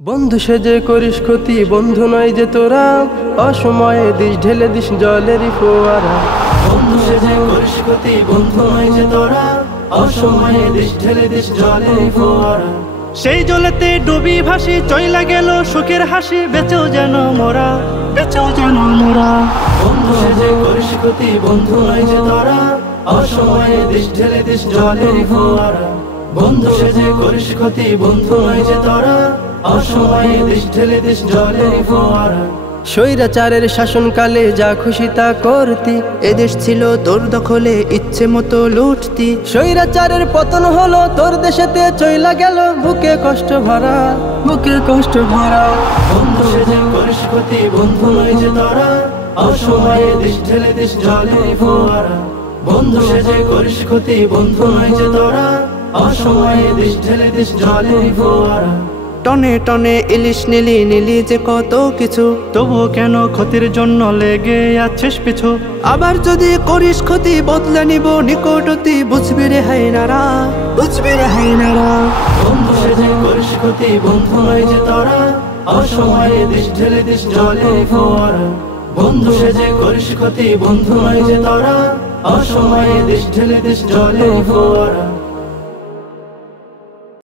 বন্ধু সেজে করিস ক্ষতি, বন্ধু নয় যে তোরা, অসময়ে দিস ঢেলে দিস জলেরই ফোয়ারা। বন্ধু সেজে করিস ক্ষতি, বন্ধু নয় যে তোরা, অসময়ে দিস ঢেলে দিস জলেরই ফোয়ারা। সেই জলেতে ডুবি ভাসি, চইলা গেল সুখের হাসি, বেঁচেও যেন মোরা, বেঁচেও যেন মোরা। বন্ধু সেজে করিস ক্ষতি, বন্ধু নয় যে তোরা, অসময়ে দিস ঢেলে দিস জলেরই ফোয়ারা। বন্ধু সেজে করিস ক্ষতি, বন্ধু নয় যে তোরা, অসময়ে দিস ঢেলে দিস জলেরই ফোয়ারা। স্বৈরাচারের শাসনকালে যা খুশি তা করতি, এদেশ ছিল তোর দখলে ইচ্ছে মতো লুটতি। স্বৈরাচারের পতন হলো তোর দেশেতে, চইলা গেল বুকে কষ্ট ভরা, বুকে কষ্ট ভরা। বন্ধু সেজে করিস ক্ষতি, বন্ধু নয় যে তোরা, অসময়ে দিস ঢেলে দিস জলেরই ফোয়ারা। বন্ধু সেজে করিস ক্ষতি, বন্ধু নয় যে তোরা, অসময়ে দিস ঢেলে দিস জলেরই ফোয়ারা। টনে টনে ইলিশ নিলি নিলি যে কত কিছু, তবু কেন ক্ষতির জন্য লেগে আছিস পিছু? আবার যদি করিস ক্ষতি বদলে নিব নিকটতি, বুঝবি রে হাইনারা, বুঝবি রে হাইনারা। বন্ধু সেজে করিস ক্ষতি, বন্ধু নয় যে তোরা, অসময়ে দিস ঢেলে দিস জলেরই ফোয়ারা। বন্ধু সেজে করিস ক্ষতি, বন্ধু নয় যে তোরা, অসময়ে দিস ঢেলে দিস জলেরই ফোয়ারা।